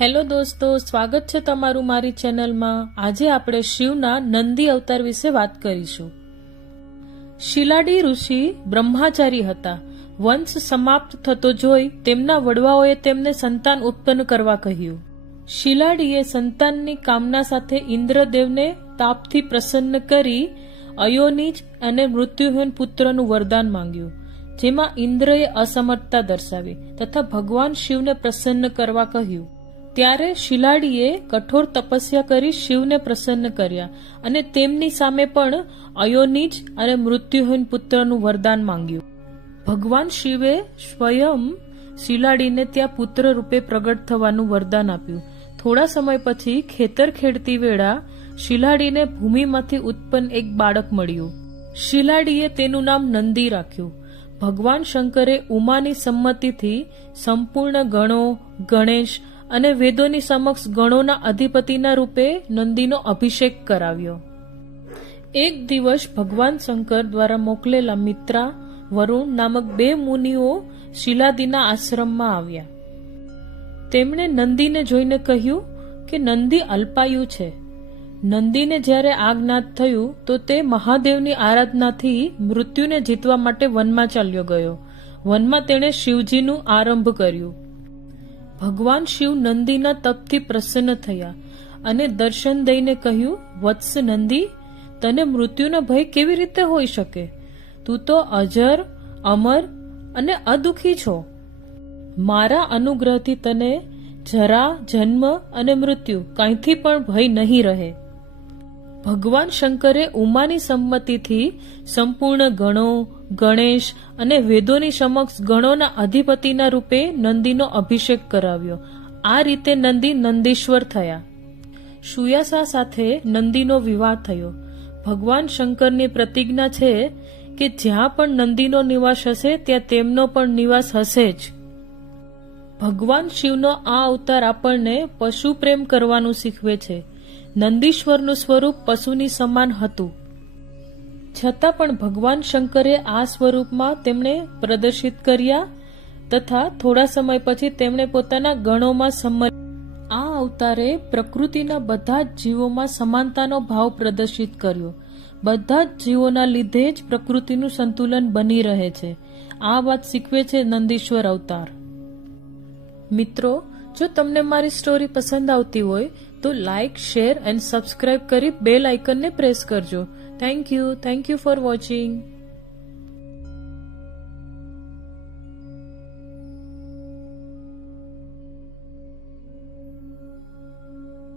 Hello દોસ્તો, સ્વાગત છે તમારું મારી ચેનલમાં. આજે આપણે શિવના નંદી અવતાર વિશે વાત કરીશું. શિલાડી ઋષિ બ્રહ્માચારી હતા. વંશ સમાપ્ત થતો જોઈ તેમના વડવાઓએ તેમને સંતાન ઉત્પન્ન કરવા કહ્યું. શિલાડીએ સંતાનની કામના સાથે ઇન્દ્રદેવને તાપથી પ્રસન્ન કરી અયોનિજ અને મૃત્યુહીન પુત્રનું વરદાન માંગ્યું, જેમાં ઇન્દ્રએ અસમર્થતા દર્શાવી તથા ભગવાન શિવને પ્રસન્ન કરવા કહ્યું. ત્યારે શિલાડીએ કઠોર તપસ્યા કરી શિવને પ્રસન્ન કર્યા અને તેમની સામે પણ અયોનિજ અને મૃત્યુહીન પુત્રનું વરદાન માંગ્યું. ભગવાન શિવે સ્વયં શિલાડીને ત્યાં પુત્ર રૂપે પ્રગટ થવાનું વરદાન આપ્યું. થોડા સમય પછી ખેતર ખેડતી વેળા શિલાડીને ભૂમિમાંથી ઉત્પન્ન એક બાળક મળ્યું. શિલાડીએ તેનું નામ નંદી રાખ્યું. ભગવાન શંકરે ઉમાની સંમતિથી સંપૂર્ણ ગણો, ગણેશ અને વેદોની સમક્ષ ગણોના અધિપતિના રૂપે નંદીનો અભિષેક કરાવ્યો. એક દિવસ ભગવાન શંકર દ્વારા મોકલેલા મિત્રા, વરુણ નામક બે મુનિઓ શિલાદીના આશ્રમમાં આવ્યા. તેમણે નંદીને જોઈને કહ્યું કે નંદી અલ્પાયુ છે. નંદીને જ્યારે આ જ્ઞાત થયું તો તે મહાદેવની આરાધનાથી મૃત્યુને જીતવા માટે વનમાં ચાલ્યો ગયો. વનમાં તેણે શિવજીનું આરંભ કર્યું. ભગવાન શિવ નંદીના તપથી પ્રસન્ન થયા અને દર્શન દઈને કહ્યું, વત્સ નંદી, તને મૃત્યુનો ભય કેવી રીતે હોઈ શકે? તું તો અજર, અમર અને અદુખી છો. મારા અનુગ્રહથી તને જરા, જન્મ અને મૃત્યુ કંઈથી પણ ભય નહીં રહે. ભગવાન શંકરે ઉમાની સંમતિથી સંપૂર્ણ ગણો, ગણેશ અને વેદોની સમક્ષ ગણોના અધિપતિના રૂપે નંદીનો અભિષેક કરાવ્યો. આ રીતે નંદી નંદીશ્વર થયા. સુયાસા સાથે નંદીનો વિવાહ થયો. ભગવાન શંકરની પ્રતિજ્ઞા છે કે જ્યાં પણ નંદીનો નિવાસ હશે, ત્યાં તેમનો પણ નિવાસ હશે જ. ભગવાન શિવનો આ અવતાર આપણને પશુ પ્રેમ કરવાનું શીખવે છે. નંદીશ્વરનું સ્વરૂપ પશુની સમાન હતું. છતાં પણ ભગવાન શંકરે આ સ્વરૂપમાં તેમણે પ્રદર્શિત કર્યા તથા થોડા સમય પછી તેમણે પોતાના ગણોમાં સમર આ અવતારે પ્રકૃતિના બધા જ જીવોમાં સમાનતાનો ભાવ પ્રદર્શિત કર્યો. બધા જ જીવોના લીધે જ પ્રકૃતિનું સંતુલન બની રહે છે. આ વાત શીખવે છે નંદીશ્વર અવતાર. મિત્રો જો તમને મારી સ્ટોરી પસંદ આવતી હોય, તો લાઇક શેર એન્ડ સબસ્ક્રાઇબ કરી બેલ આઇકનને પ્રેસ કરજો. Thank you thank you for watching